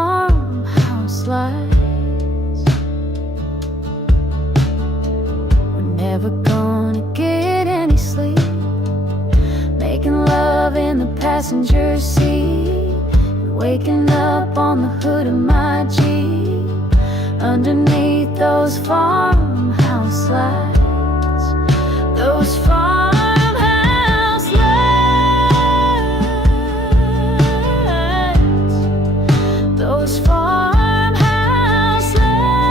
farmhouse lights. We're never gonna get any sleep, making love in the passenger seat, and waking up on the hood of my Jeep, underneath those farmhouse lights. Those farmhouse lights. Those farmhouse lights.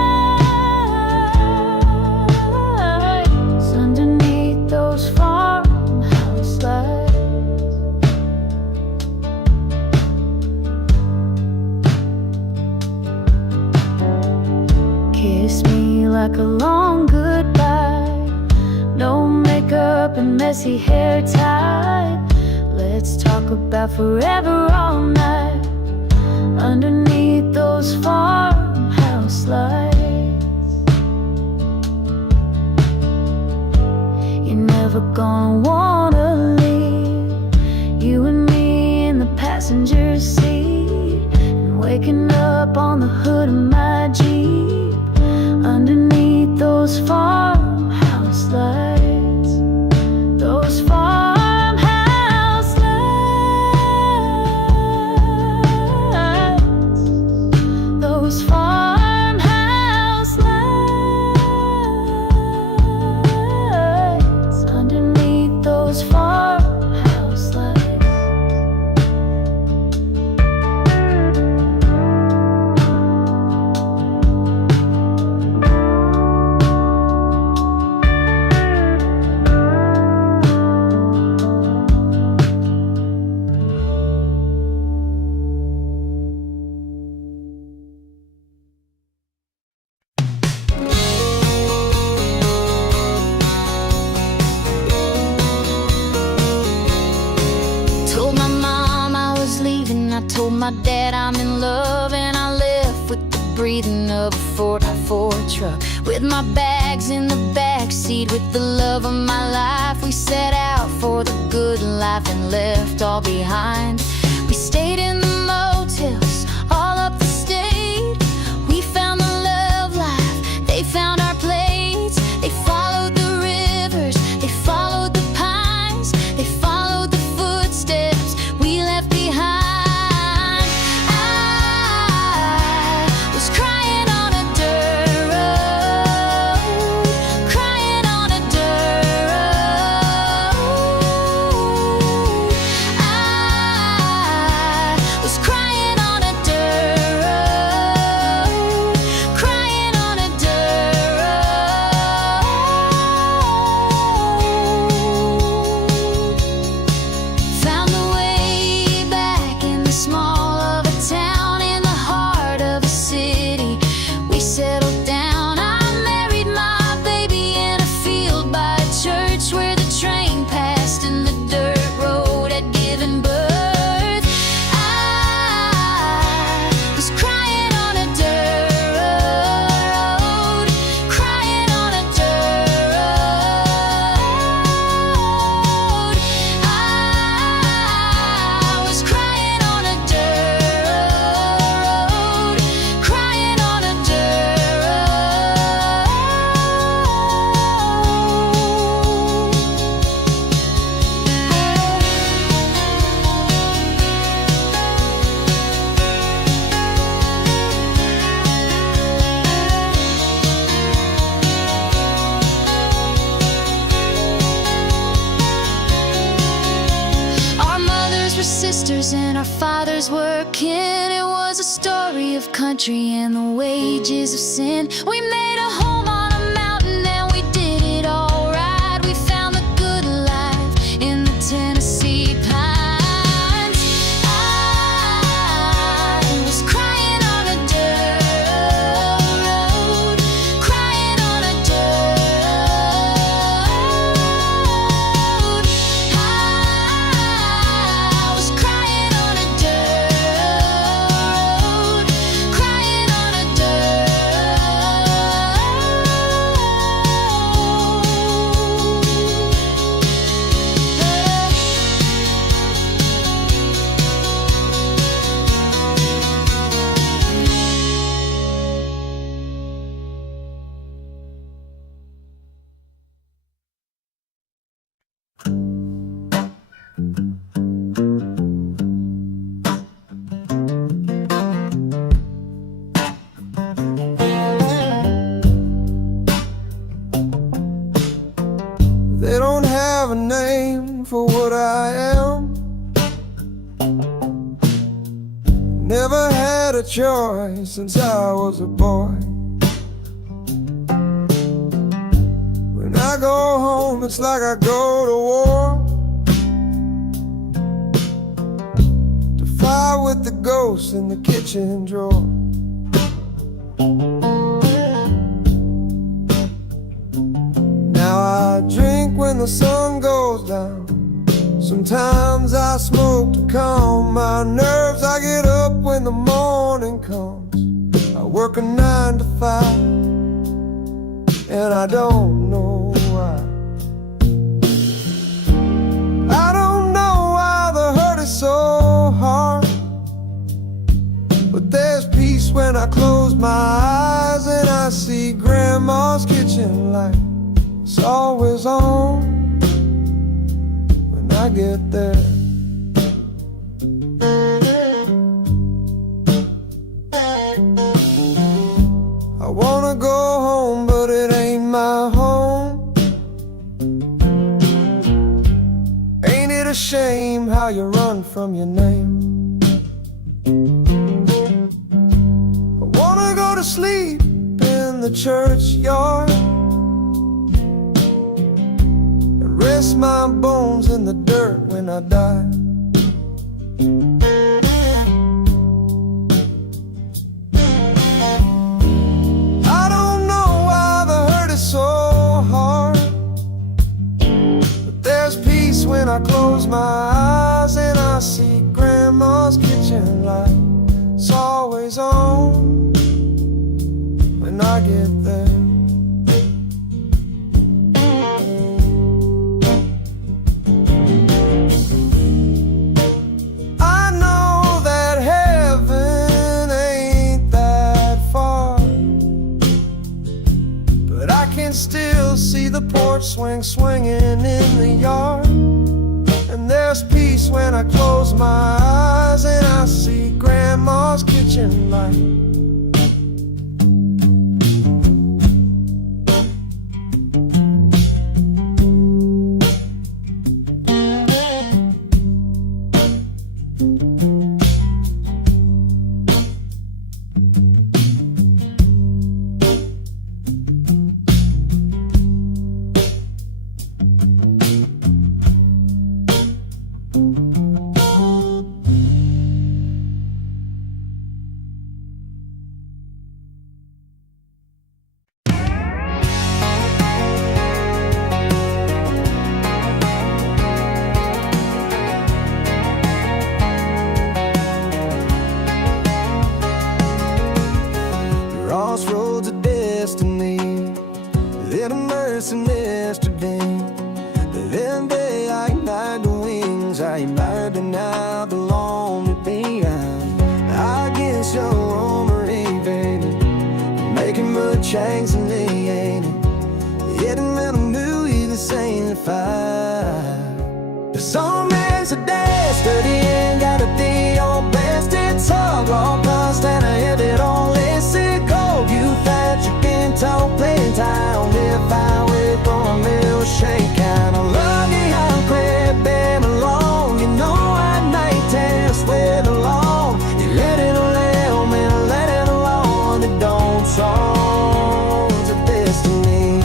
Underneath those farmhouse lights. Kiss me like a long goodbye, no makeup and messy hair tied. Let's talk about forever all night, underneath those farmhouse lights. You're never gonna wanna leave, you and me in the passenger seat, and waking up on the hood of my Jeep, underneath those farmhouse lights. Those farmhouse lights. Those farmhouse lights. Underneath those farmhouse lights. Told my mom I was leaving, I told my dad I'm in love, and I left with the breathing of a 4x4 truck, with my bags in the backseat, with the love of my life. We set out for the good life and left all behind. We stayed in the motels all up the state. We found the love life, they found our plates. They followed the rivers, they followed the pines, they followed the footsteps we left behind. I was crying on a dirt road, crying on a dirt road. I was crying on a dirt road, crying on a dirt road. Found the way back in the small of a town, in the heart of a city. We settled down. I married my baby in a field by a church, where the train passed and the dirt road had given birth. I was crying on a dirt road, crying on a dirt road. I was crying on a dirt road, crying on a dirt Our mothers were sisters and our fathers were kin. It was a story of country and the wages of sin. We made a home on a mountain and we did it all right. We found the good life in the Tennessee pines. I was crying on a dirt road, crying on a dirt road. I was crying on a dirt road, crying on a dirt have a name for what I am. Never had a choice since I was a boy. When I go home, it's like I go to war, to fight with the ghosts in the kitchen drawer. Now I drink when the sun goes down. Sometimes I smoke to calm my nerves. I get up when the morning comes. I work a 9 to 5, and I don't know why. I don't know why the hurt is so hard, but there's peace when I close my eyes and I see Grandma's kitchen light. It's always on when I get there. I wanna go home, but it ain't my home. Ain't it a shame how you run from your name? I wanna go to sleep in the churchyard, rest my bones in the dirt when I die. I don't know why the hurt is so hard, but there's peace when I close my eyes and I see Grandma's kitchen light. It's always on when I get there. Still see the porch swing swinging in the yard, and there's peace when I close my eyes and I see Grandma's kitchen light. Crossroads of destiny, little mercy yesterday. Then day I ignite the wings, I ignite the now belong to be. I guess you're on Marie, baby, making mud chains and they ain't it. Yeah, the metal knew you this ain't fire. The song makes a destiny and got a day on best. It's all wrong, cost and I hit it all. Let's it go. You that you can talk playing town. If I wait for a little shakeout, I love you, I'm creeping along. You know I night test with along. You let it alone, man, let it alone. It don't songs of destiny.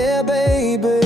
yeah, baby.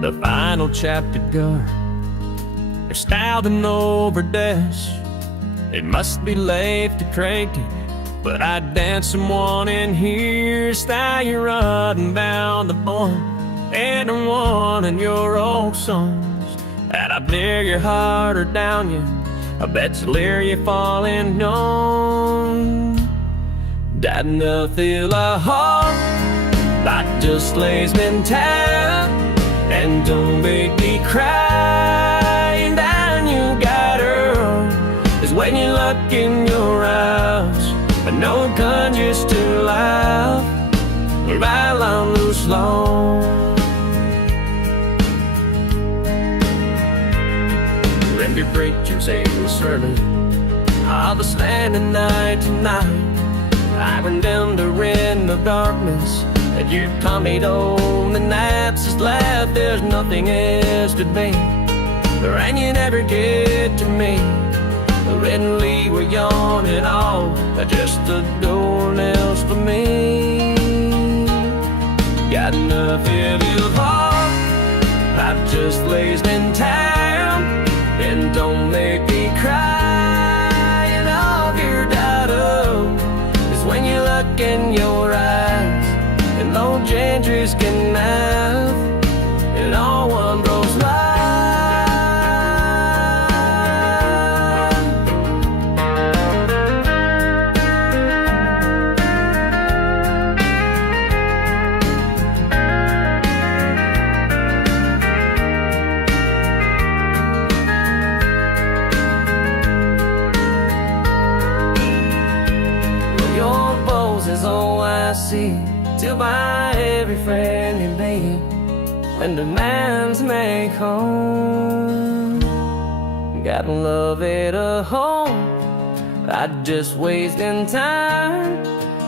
The final chapter done. They're standing over desk. It must be late to crank it, but I dance someone in here. Style you running down the barn, and I'm one of your old songs. And I near your heart or down you, I bet you leer you falling on. That enough feel a heart that just lays me down. And don't make me cry, and then you got her. Is when you look in your eyes, but no gun just to laugh while I'm loose long. When your preacher say the sermon, I'll be standing night to night. I went down the in the darkness, and you tummied on the nights is left. There's nothing else to be, and you never get to me. Originally we're young and all, just a doornails for me. Got enough in your heart, that just lays in town, and don't make me cry. And all you're doubt of is when you look in your eyes, and no gingers can have, and all one grows life. Your pose is all I see, to by every friend you made when the man's make home. Gotta love it a home, I just wasting time,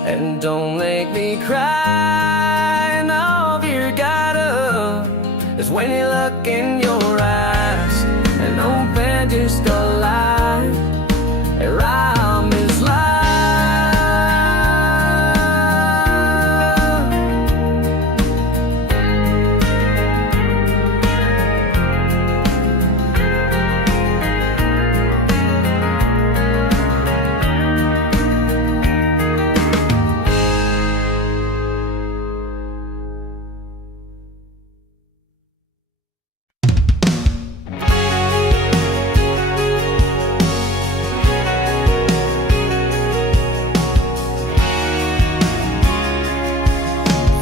and don't make me cry. And all you gotta is when you look in your eyes, and open just a lie around this life.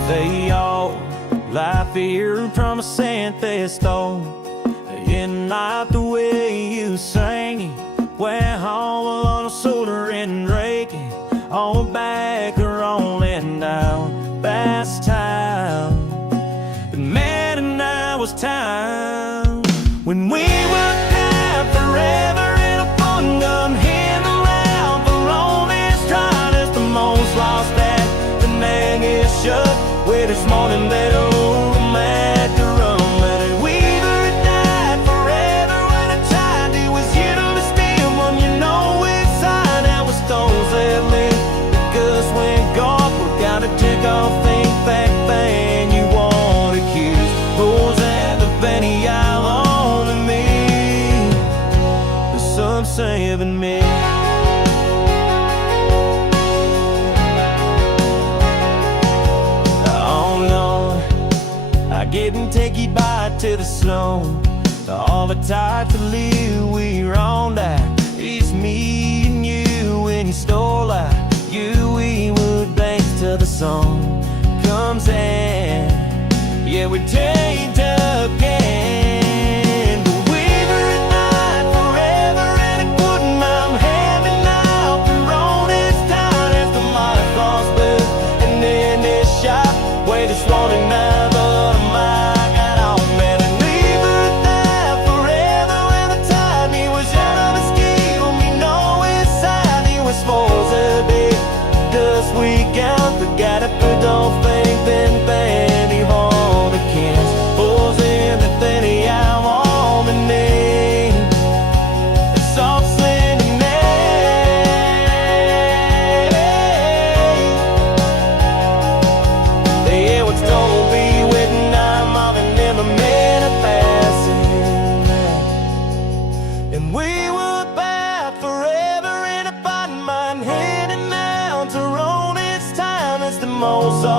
They all lie fear from a scent they stole. And not the way you sang it, went home along a shoulder and drinking on the back or rolling down past town. But man, and now was time when we would have forever in a fun gun hand around for longest trying as the most lost that the nag is shut. Where this morning that old man to run, let it weaver and died forever when I tried it was you to steal one. You know inside there was stones that lit because when God we gotta take off think back then you want to accuse those at the penny island and me, the sun saving me. Getting take you by to the snow. All the time to live we're on that. It's me and you when you stole out. You we would dance till the song comes in. Yeah, we take again. But weaver at night forever and a good mom having out the road is time as the life lost blood. And then this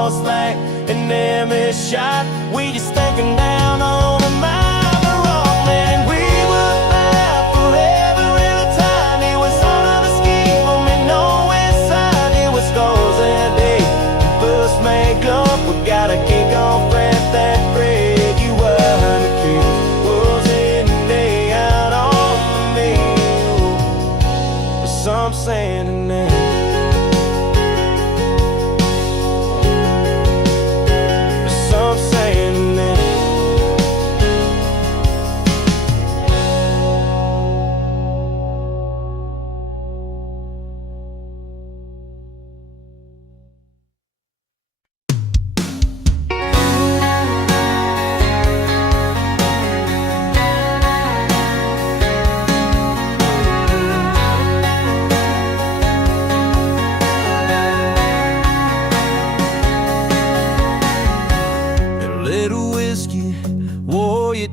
all slack and them is shot. We just thinking down on the mile the wrong man. We would laugh forever in the time. It was all of a scheme for me, no inside. It was goals and day. First make up, we gotta kick off breath that break. You were the kid, was in the day out on me. Some saying the name.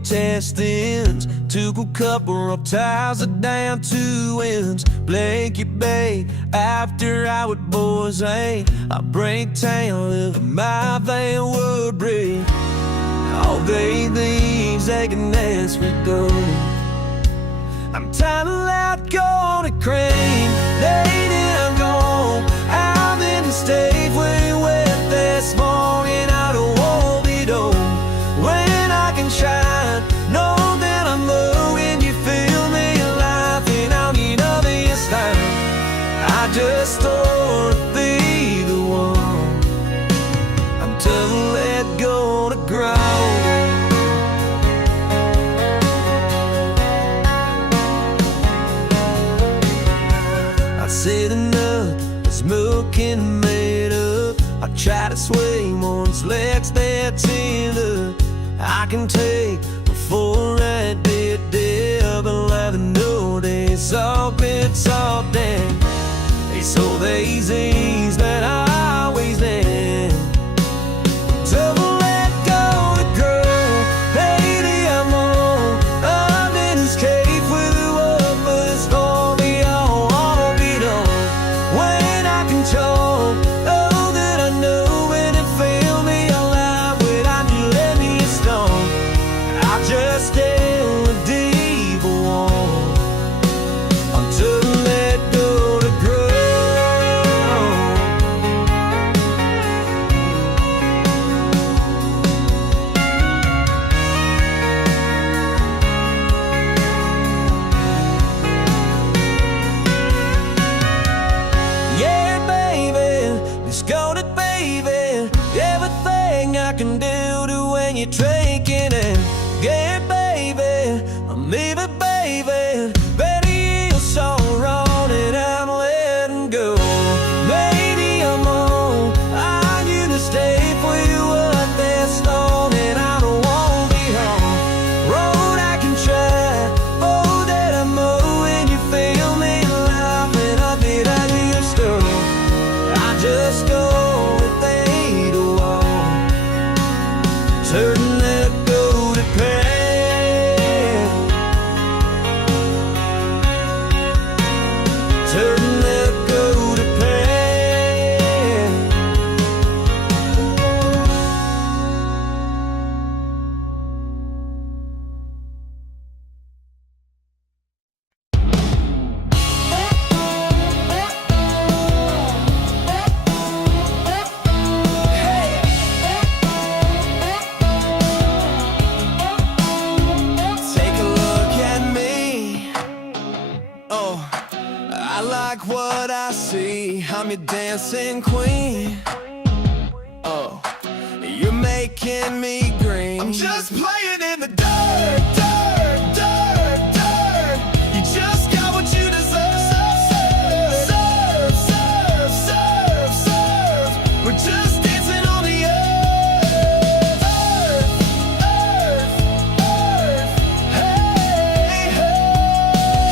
Testings, took a couple of ties down two ends. Blanket bay after I would boys ain't. I break town, look at my van would break. All they things they can ask for done. I'm tired of loud going to crane. Lady, I'm gone out in the state where you went this morning. I don't want to be done when I can shine. Know that I'm low when you feel me alive, and I need of this time. I just don't be the one. I'm tough to let go to grow. I said enough is milking made up. I try to sway one's legs that tender. I can take before I did but let them know they saw bits all day. They saw these things that I always did. To let go to grow, baby, I'm on. I'm in this cave with the world, but it's gonna be all be done when I can talk. Oh, that I know when it feel me alive, when I do let me stone. I just stay with deep one until let go to grow. Yeah, baby, let's go to baby. Everything I can do to when you're drinking it. Yeah, baby, I'm leaving, baby. Better you so wrong and I'm letting go. Maybe I'm on. I used to stay for you up that stone, and I don't want to be home. Road I can try, oh, that I mow when you feel me alive, and I did I used to. I just go with they to walk. Certain let go to pain. Certain let go to pain. Take a look at me. Oh, I like what I see. I'm your dancing queen. Oh, you're making me green. I'm just playing in the dirt, dirt, dirt, dirt. You just got what you deserve. Serve, serve, serve, serve, serve. We're just dancing on the earth, earth, earth, earth. Hey, hey,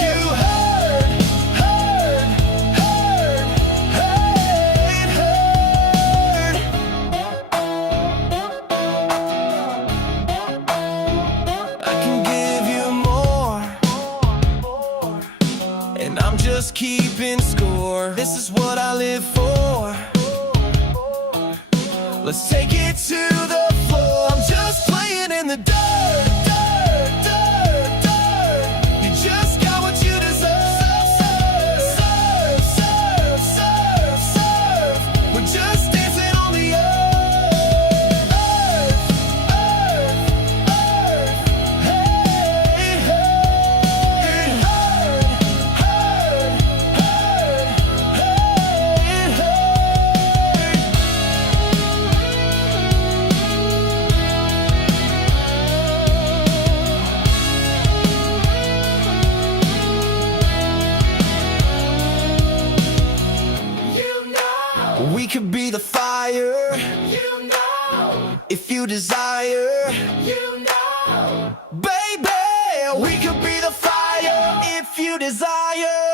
you heard, heard, heard, heard, heard. I can give you more, and I'm just keeping score. This is what I live for. Let's take it to the floor. I'm just playing in the dirt, dirt, dirt, dirt. You just got what you deserve. Serve, serve, serve, serve, serve. We're just dancing on the earth, earth, earth, earth. Hey, hey, heard, heard, heard, hey, heard. We could be the fire, you know, if you desire, you know, baby. We could be the fire if you desire.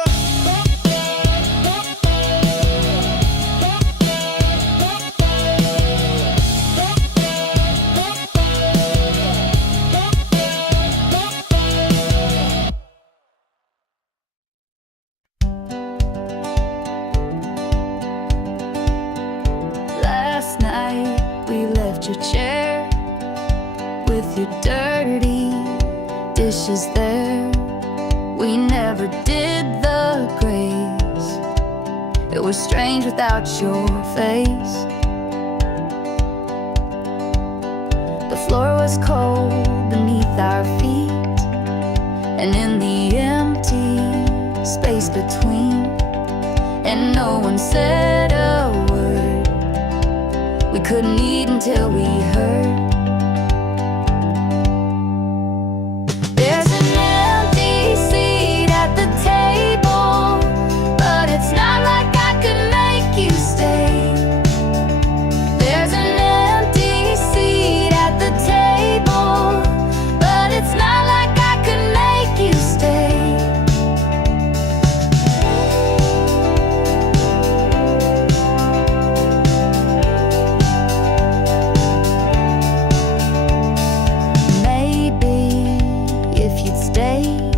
Last night we left your chair with your dirty dishes there. We never did the grace. It was strange without your face. The floor was cold beneath our feet, and in the empty space between, and no one said a word. We couldn't eat until we heard. There's an empty seat at the table, but it's not like I could make you stay. There's an empty seat at the table, but it's not like I could make you stay. Maybe if you'd stayed,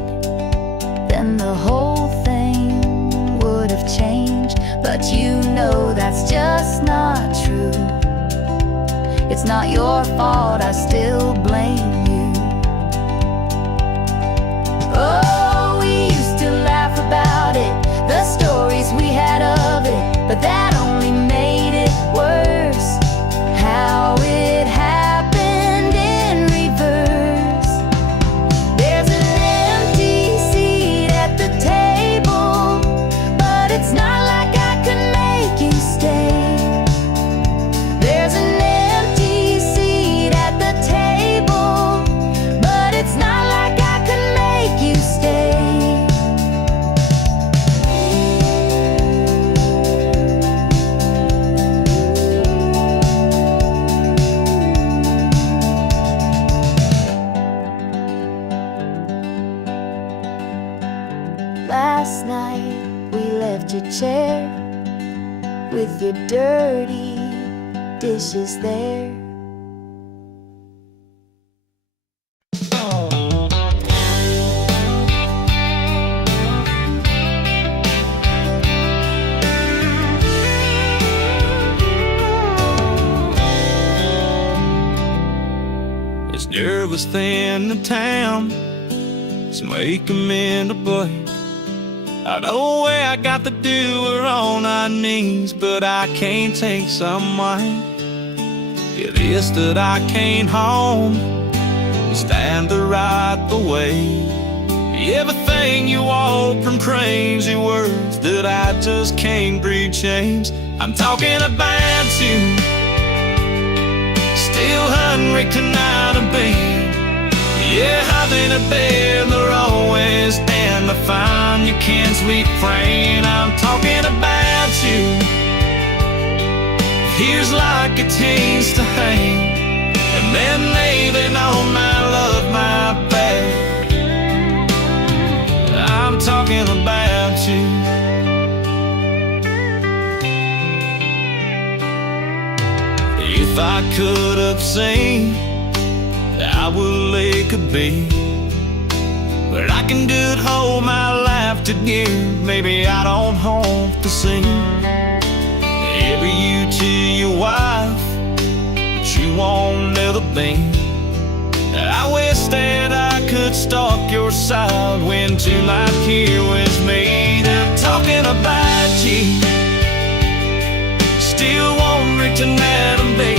then the whole thing would have changed. But you know that's just not true. It's not your fault, I still blame you. Oh, we used to laugh about it, the stories we had of it, but that only made it worse. How it happened in reverse. There's an empty seat at the table, but it's not like I could make you stay. There's an empty seat at the table, but it's not like I could make you stay. Last night we left your chair with your dirty dishes there. It's nervous in the town, so make 'em into play. I know where I got to do her on our knees, but I can't take someone. It is that I can't home. You stand there right the way. Everything you want from crazy words that I just can't breathe change. I'm talking about you, still hungry tonight, babe. Yeah, I've been a bear, they're always stand to find you can't sweet frame. I'm talking about you. Here's like a taste to hang, and then leaving all my love, my back. I'm talking about you. If I could have seen I will it could be, but I can do it whole my life to give. Maybe I don't have to sing every you to your wife, you won't never be. I wish that I could stalk your side when tonight here with me. They're talking about you, still wondering tonight and be.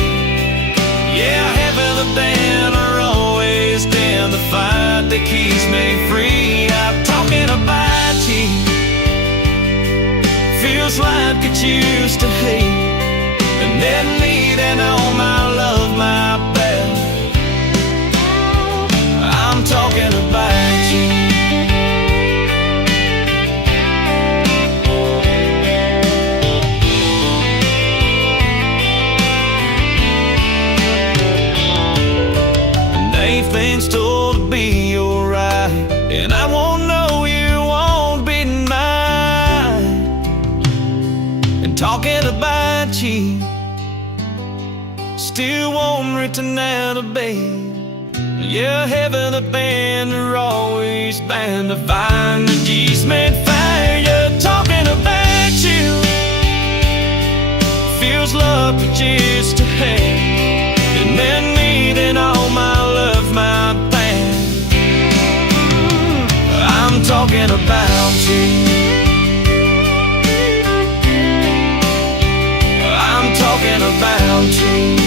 Yeah, heaven and Dan are always down the fight that keeps me free. I'm talking about you, feels like it used to hate, and then needing all my love, my best. I'm talking about you. And everything's told to be alright, and I won't know you won't be mine. And talking about you, still won't return out of bed. Yeah, heaven and band are always bound to find the G's made fire. You're talking about you, feels like we just to hate, and then needing all my love, my band. I'm talking about you. I'm talking about you.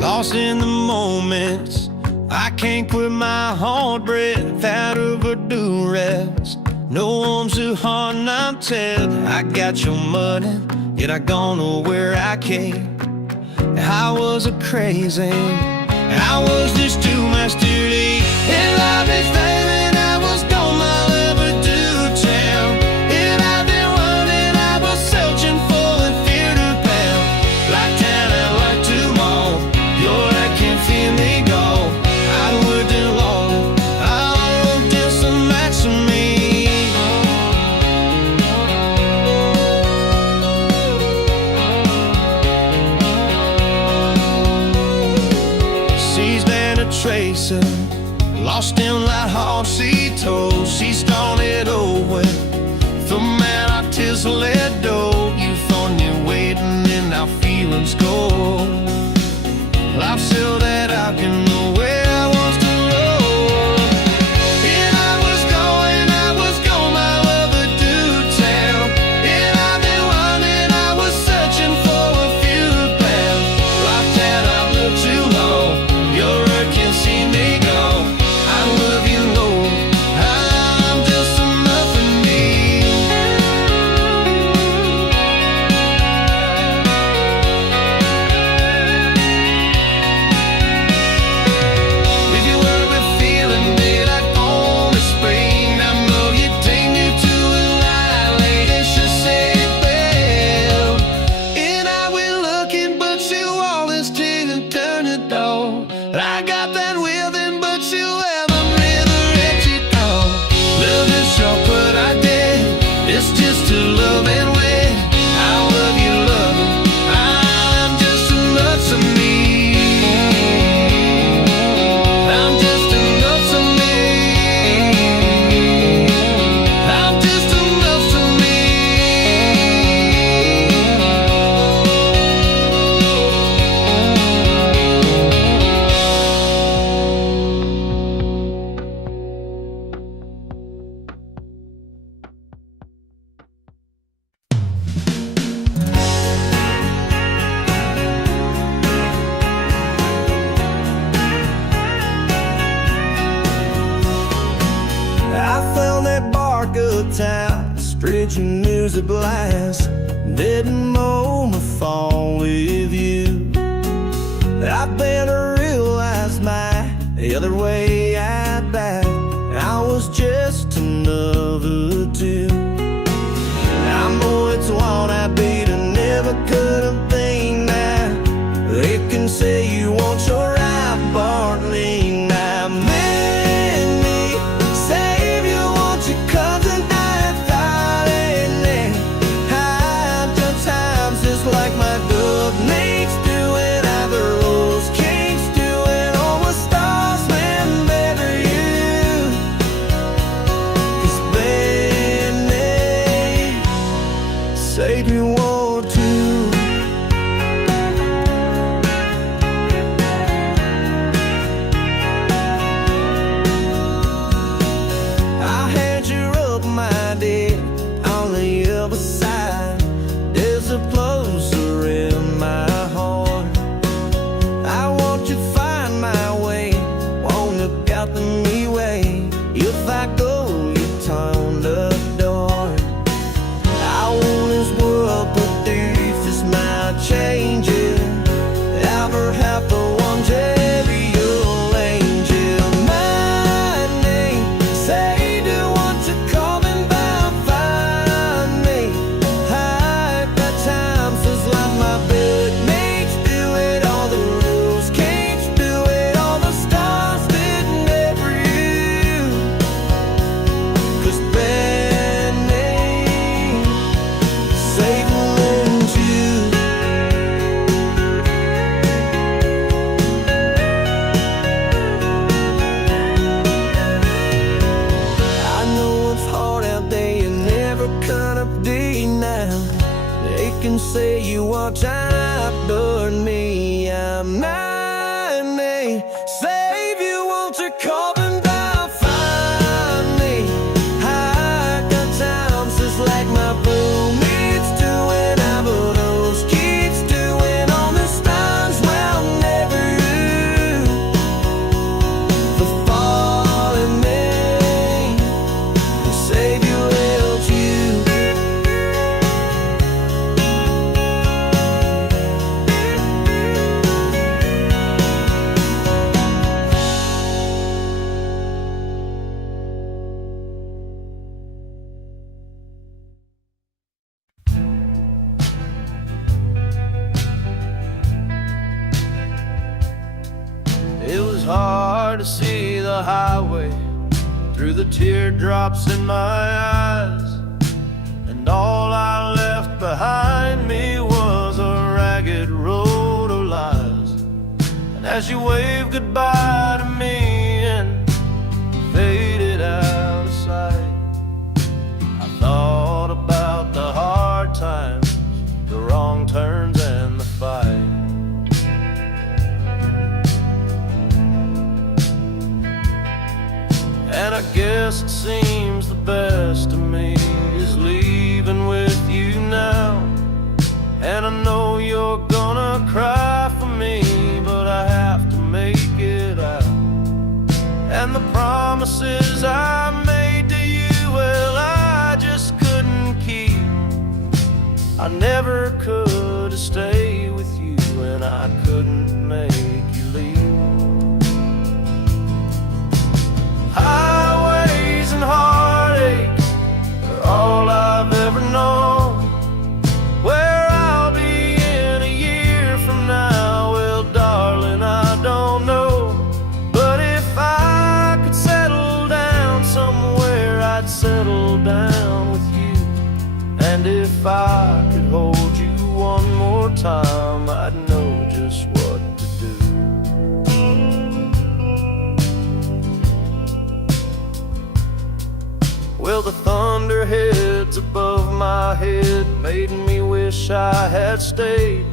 Lost in the moments, I can't quit my heart breath out of a duress. No one's too hard not tell. I got your money, yet I gone know where I came. I was a crazy, I was just too much to eat. And I've been thinking I was gone, my lover do tell. And I've been running, I was searching for the fear to pound. Like town, I like tomorrow. You're I can feel me go. I would do long, I won't just a match to me. She's been a tracer, lost in that heart she told. She started over from out to let go. You found you waiting and our feelings go. Life so that I can know where I was to roll. And I was going, my lover do tell. And I've been running, I was searching for a few pounds. Life that I lived too long, your hurt can't see me go. I love you, Lord, I'm just enough for me. If you were a feeling me like on the spring, I know you take me to a light and should say it well. And I will looking, but you always didn't turn the door. I got that willing, but you haven't really let you know. Love is short, but I did. It's just to love and win. I love you, love. I'm just enough to me. I'm just enough to me. I'm just enough to me. I found that bar good time, stretching music blast. Didn't know my fall with you. I better realize my the other way at that. I was just another dude. I know it's what I beat and never could have been that. They can say you want your right part lean. I made me save you, want you 'cause tonight I if you want to. I had you up, my dear, on the other side. There's a closer in my heart. I want you to find my way, won't look out the me way. If I go, you turn the door. I want this world, but this might change it. Ever have the one jovial angel. My name, say the one to call and find me. Hide the times just like my bed mates do it. All the rules can't do it. All the stars didn't never you. 'Cause bad name, save and you. I know it's hard out there, you're never gonna be now. They can say you are trying to burn me. I'm not me. Save you, won't you call and find me? Hide the times just like my roommates doing. I but those kids doing on the stars. Well, never you. The fallen man, save you, held you. It was hard to see the highway through the teardrops in my eyes, and all I left behind me was a ragged road of lies. And as you waved goodbye to me and faded out of sight, I thought about the hard times, the wrong turns and the fight. And I guess it seems the best to me is leaving with you now. And I know you're gonna cry for me, but I have to make it out. And the promises I made to you, well, I just couldn't keep. I never could stay with you, and I couldn't make you leave. Highways and heartaches are all I've ever known. Where I'll be in a year from now, well, darling, I don't know. But if I could settle down somewhere, I'd settle down with you. And if I could hold you one more time, I'd know just what to do. Well, the thunderheads above my head made me wish I had stayed.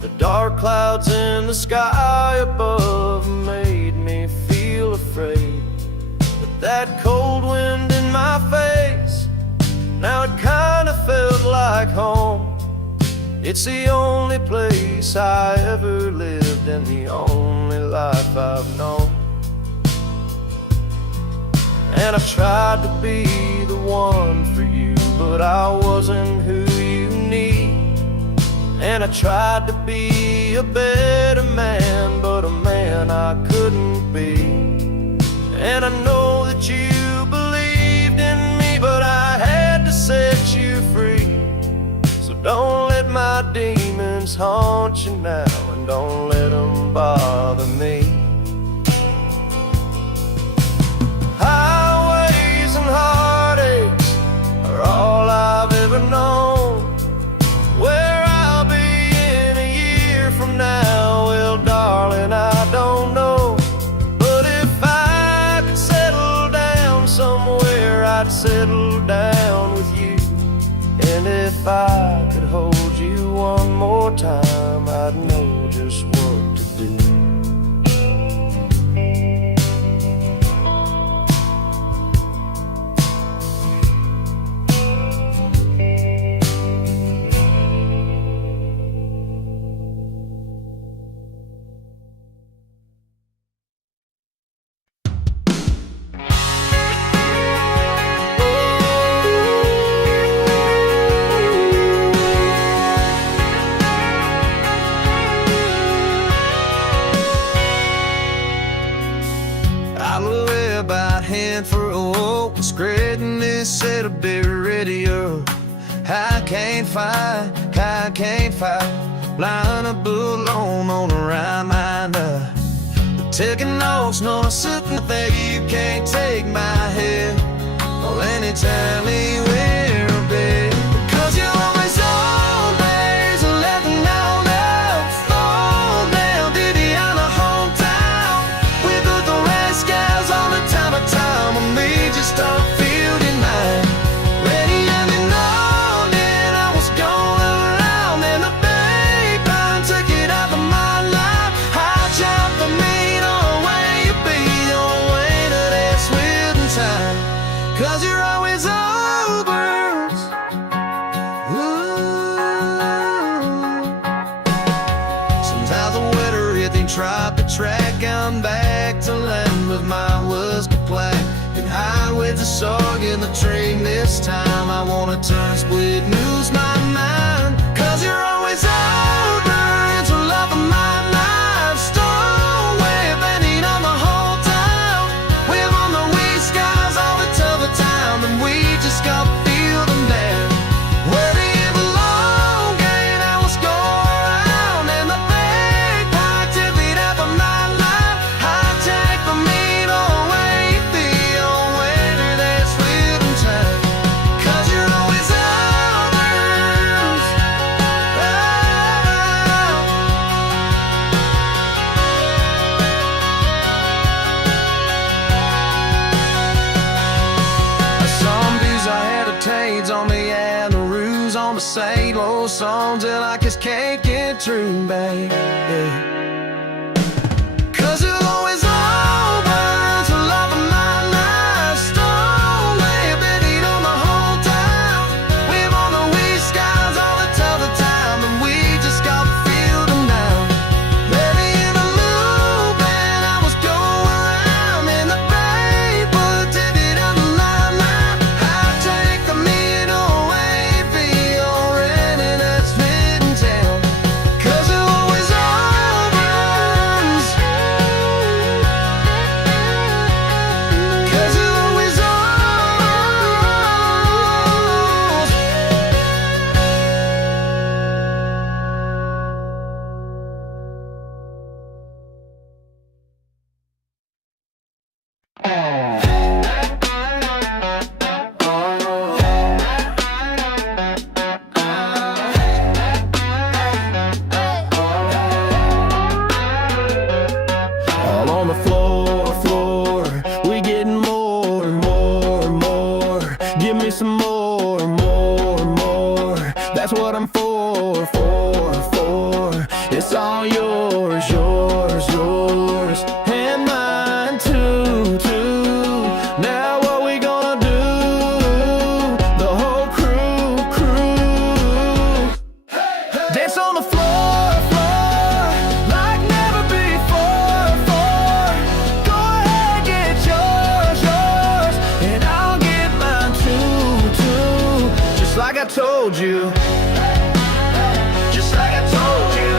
The dark clouds in the sky above made me feel afraid. But that cold wind in my face, now it kinda felt like home. It's the only place I ever lived and the only life I've known. And I tried to be the one for you, but I wasn't who you need. And I tried to be a better man, but a man I couldn't be. And I know that you believed in me, but I had to set you free. So don't let my demons haunt you now, and don't let them bother me. Highways and heartaches are all I've ever known. Where I'll be in a year from now, well, darling, I don't know. But if I could settle down somewhere, I'd settle down with you. And And if I could hold you one more time, I'd know just what to do. For a walk, spreading this set a bit readier. I can't fight, lying a bull on a reminder. Taking notes, no sitting there, you can't take my head. Well, anytime, anywhere, babe. Cause you're always always letting down else. Fall down, dini on a hometown. We put the rascals on the time of time when they just don't feel denied. Ready and known, and I was going around, and the babe took it out of my life. I jumped the meat away, you be your way to that sweet and time. Cause you're always over. Sometimes the weather hit, they drop the track. I'm back to land with my whiskey plaque and hide with the song in the train. This time I wanna turn split, lose my mind. Cause you're always over into love of my life. Stowaway, bending on the whole town. We're on the wee skies all the time, and we just got feel them there. Where do you belong? And I was going around, and the big pie took it up of my life. I take the meat away, feel way to that sweet and time. Cause you're always ours. Some views I had the tails on me and the ruse on the same old songs that I just can't get through, babe. Yeah. Cause you're always over to love of my life. Stowaway, bending on the whole town. We're on the wee skies all the time, and we just got to feel them now. Ready in the loop, and I was going around, and the babe took it on the line. I take the meat away, feel already that's fitting town. Cause you're always ours. Cause you're always ours. All on the floor, we getting more and more and more. Give me some more and more and more. That's what I'm for. It's all yours, and mine too. Now what we gonna do? The whole crew. Dance on the floor, like never before. Go ahead, get yours, and I'll get mine too. Just like I told you. Just like I told you.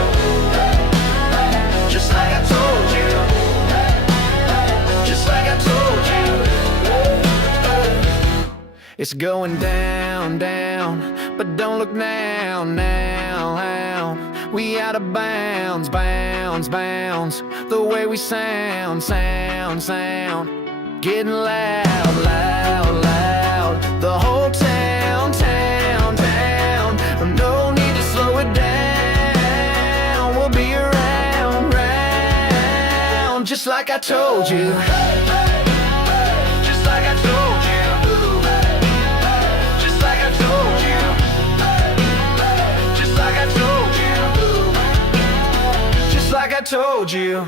Just like I told you. Just like I told you. It's going down, but don't look now. We out of bounds. The way we sound. Getting loud. The whole town. No need to slow it down. We'll be around. Just like I told you. Just like I told you. Just like I told you. told you.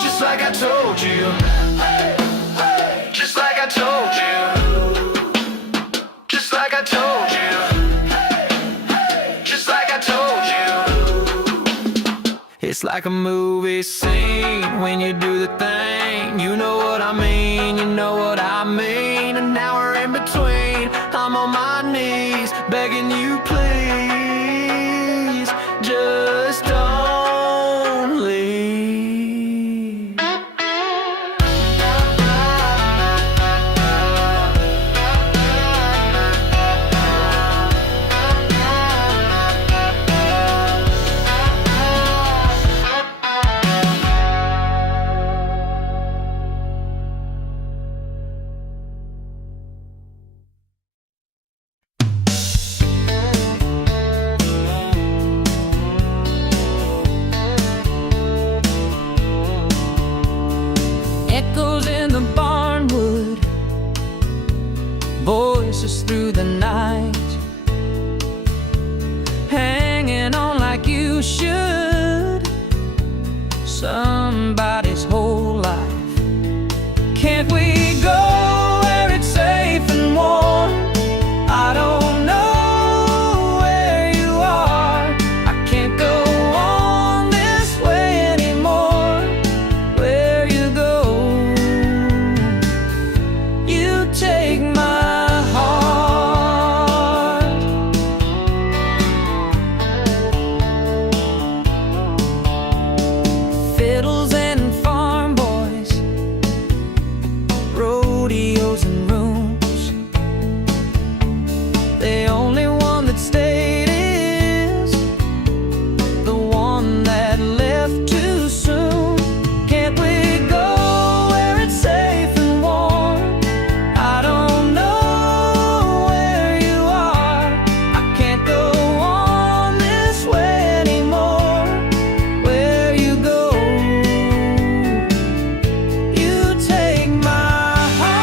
Just like I told you. Just like I told you. Just like I told you. Just like I told you. It's like a movie scene when you do the thing. You know what I mean, you know what I mean. And now we're in between. I'm on my knees begging you, please, just don't leave. Echoes in the barnwood, voices through the night, hanging on like you should, somebody's whole life. Can't we go where it's safe and warm? I don't know where you are. I can't go on this way anymore. Where you go, you take my heart. Fiddles and farm boys, rodeos and rooms. The only one that stayed is the one that left too soon. Can't we go where it's safe and warm? I don't know where you are. I can't go on this way anymore. Where you go, you take my heart.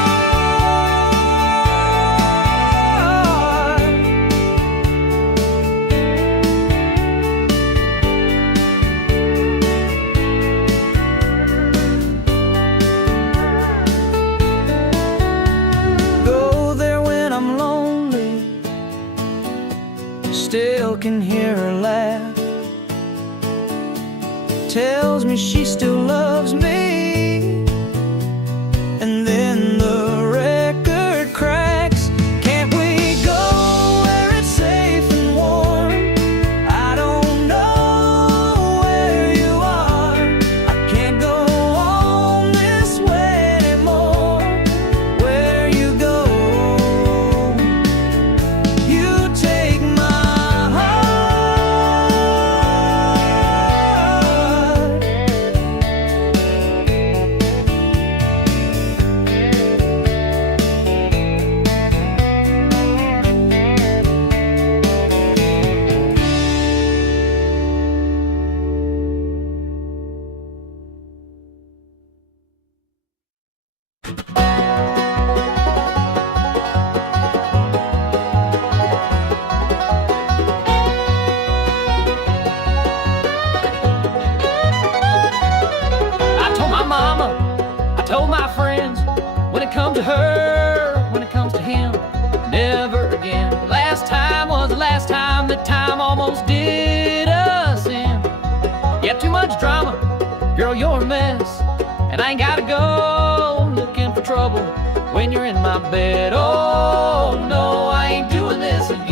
Go there when I'm lonely, still can hear her laugh. Tells me she still loves me, and then the record cracks. Can't we go where it's safe and warm? I don't know where you are. I can't go on this way anymore. Where you go, you take my heart. I told my mama, I told my friends, when it comes to her, when it comes to him, never again. Last time was the last time, that time almost did us in. You have too much drama, girl, you're a mess, and I ain't gotta go looking for trouble when you're in my bed. Oh no, I ain't doing this again.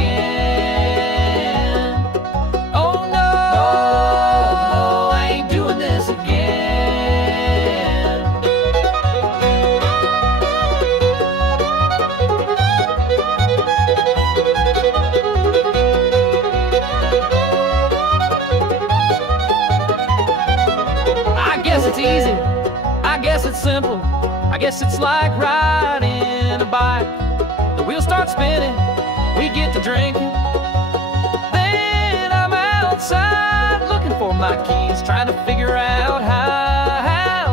Oh no, no, I ain't doing this again. I guess it's easy, I guess it's simple, I guess it's like riding a bike. The wheels start spinning, we get to drinking, then I'm outside looking for my keys, trying to figure out how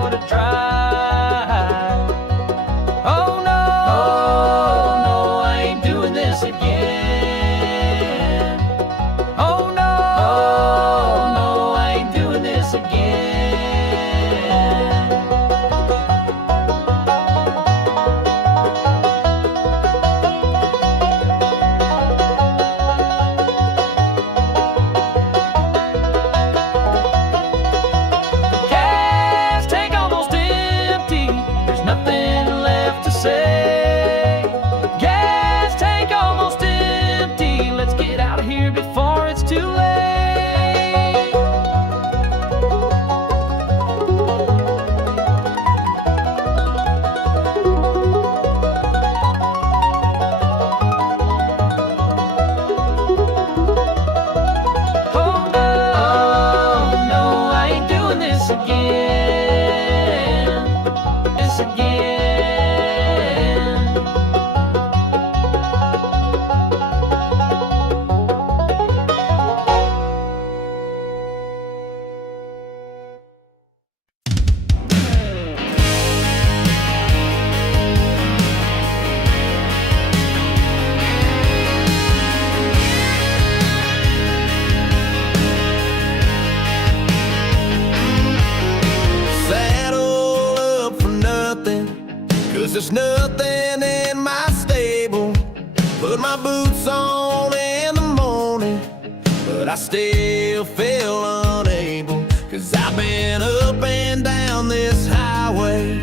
I still feel unable. 'Cause I've been up and down this highway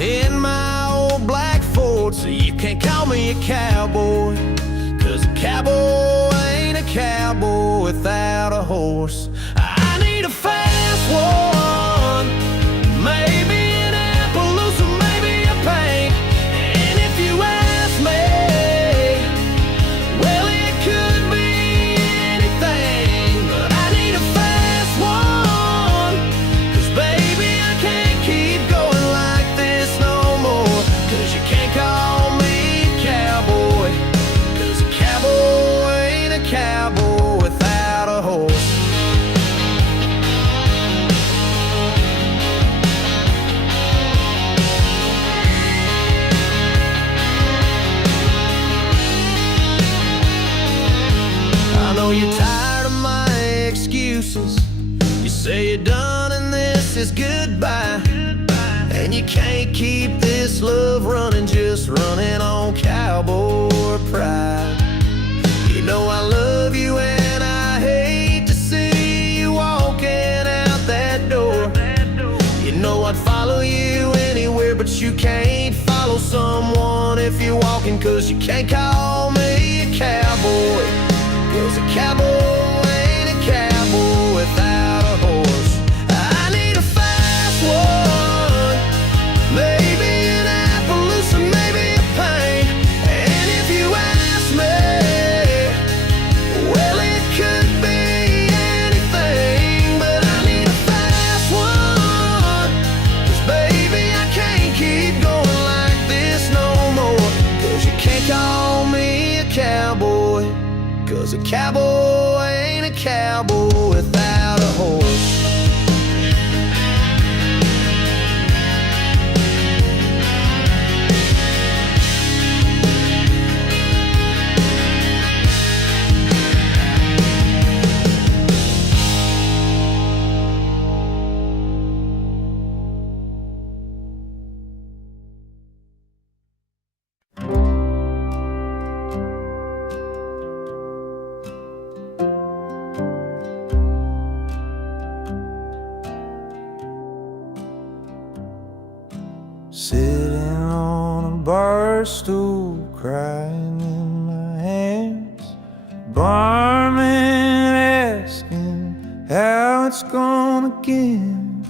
in my old black Ford, so you can't call me a cowboy. 'Cause a cowboy ain't a cowboy without a horse. I need a fast one, maybe an Appaloosa, maybe a paint. And if you ask me, well, it could be anything, but I need a fast one. 'Cause baby, I can't keep going like this no more. 'Cause you can't call me a cowboy. 'Cause a cowboy ain't a cowboy without a horse. I know you're tired of my excuses. You say you're done and this is goodbye. And you can't keep this love running, just running on cowboy pride. You know I love you and I hate to see you walking out that door. You know I'd follow you anywhere, but you can't follow someone if you're walking. 'Cause you can't call me a cowboy. 'Cause a cowboy ain't a cowboy without a horse. I need a fast one, maybe an Appaloosa, maybe a paint. And if you ask me, well, it could be anything, but I need a fast one. 'Cause baby, I can't keep going like this no more. 'Cause you can't call me a cowboy. 'Cause a cowboy ain't a cowboy without a horse. Sitting on a bar stool, crying in my hands, barman asking how it's gone again.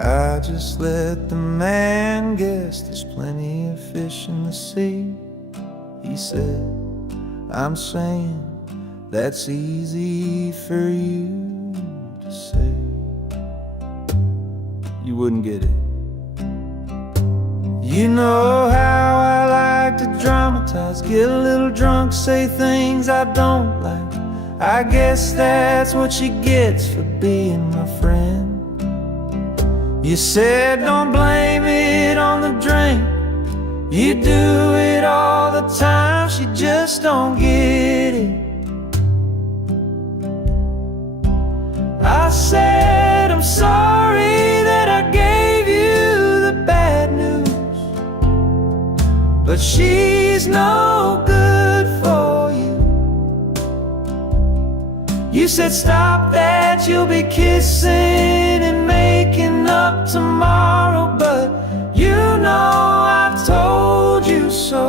I just let the man guess there's plenty of fish in the sea. He said, I'm saying that's easy for you to say. You wouldn't get it. You know how I like to dramatize, get a little drunk, say things I don't like. I guess that's what she gets for being my friend. You said don't blame it on the drink, you do it all the time, she just don't get it. I said I'm sorry that I gave you the bad news, but she's no good for you. You said stop that, you'll be kissing and making up tomorrow, but you know I've told you so.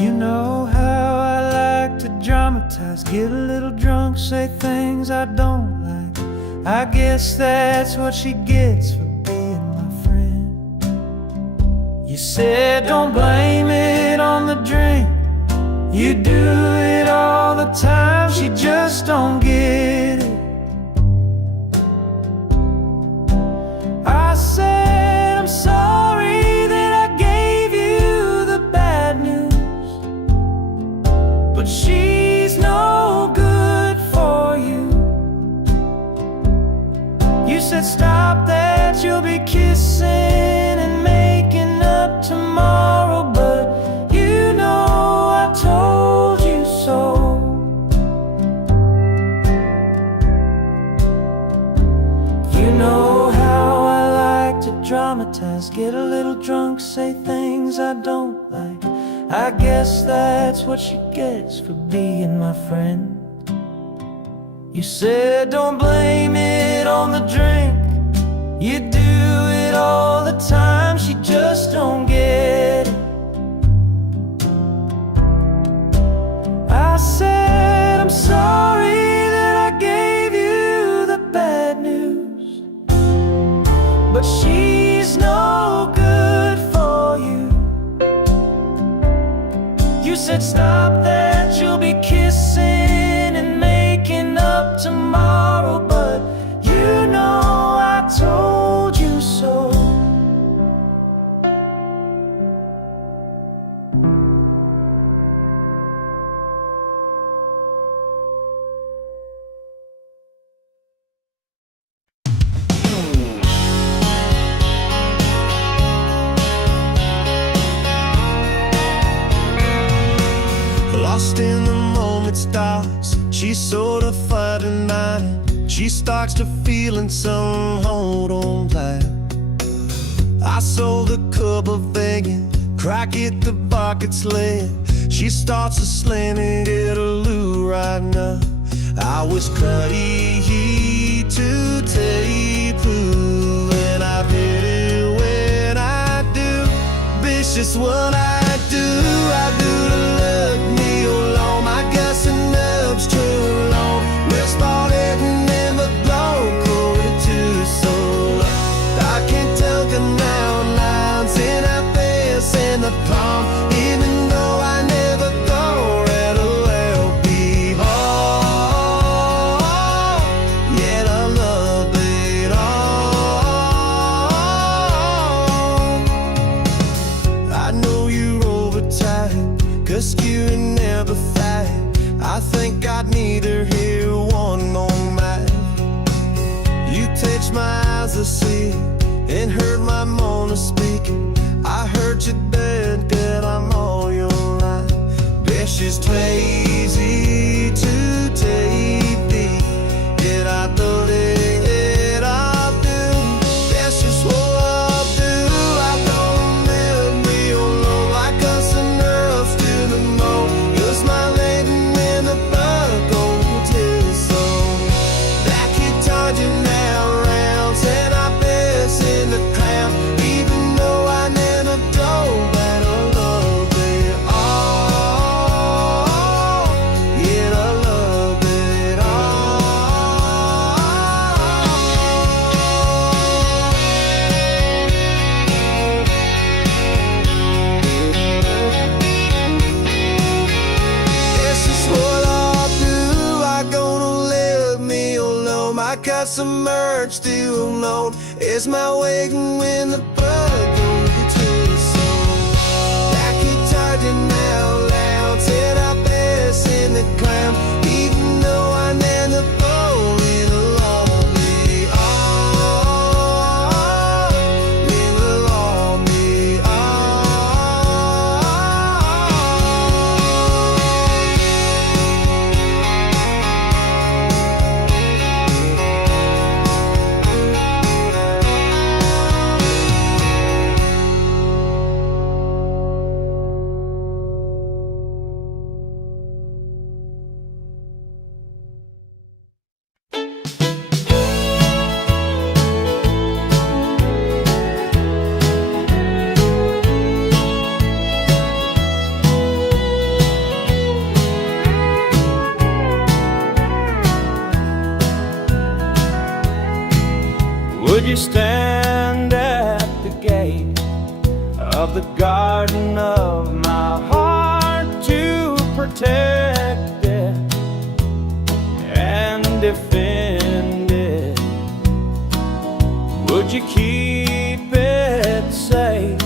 You know how I like to dramatize, get a little drunk, say things I don't like. I guess that's what she gets for being my friend. You said don't blame it on the drink, you do it all the time, she just don't get it. I said I'm sorry that I gave you the bad news, but she's no good for you. You said stop that, you'll be kissing and making up tomorrow, but you know I told you so. You know how I like to dramatize, get a little drunk, say things I don't like. I guess that's what she gets for being my friend. You said don't blame it on the drink, you do it all the time, she just don't get it. I said I'm sorry that I gave you the bad news, but she's no good for you. You said stop that, you'll be kissing and making up tomorrow, but you know I told you so. Lost in the moment starts, she's sort of fighting mine. She starts to feel in some hold on tight. I sold the cup of begging, crack it, the bucket's lead. She starts to slam and get a loo right now. I was crazy to take poo, and I did it when I do. Bitch, it's what I do to love me alone. I guess enough's too long. Let's start it and never blow quarter to so. I can't tell the now lines in our face in the palm, even though I never thought it'll be all. Yet I love it all. I know you're overtired, 'cause you never fight. I think I'd need her here one more night. You touched my eyes to see and heard my moan speak. I heard you dead, girl, I'm all your life. Bet she's crazy to take thee. Yet I thought it I'll do. That's just what I'll do. I don't live me alone like us and girls to the moon. 'Cause my lady in the blood goes to the soul. That guitar you now rounds and I piss in the crowd, even though I never told that I love it all. Yet I love it all. This is what I'll do. I gonna live me alone. I got some merch still alone. It's my waiting when the blood goes to the soul. That guitar did now loud, said I pass in the ground, even though I never thought it'll all be all. It'll all be Would you stand at the gate of the garden of my heart to protect it and defend it? Would you keep it safe?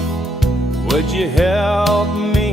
Would you help me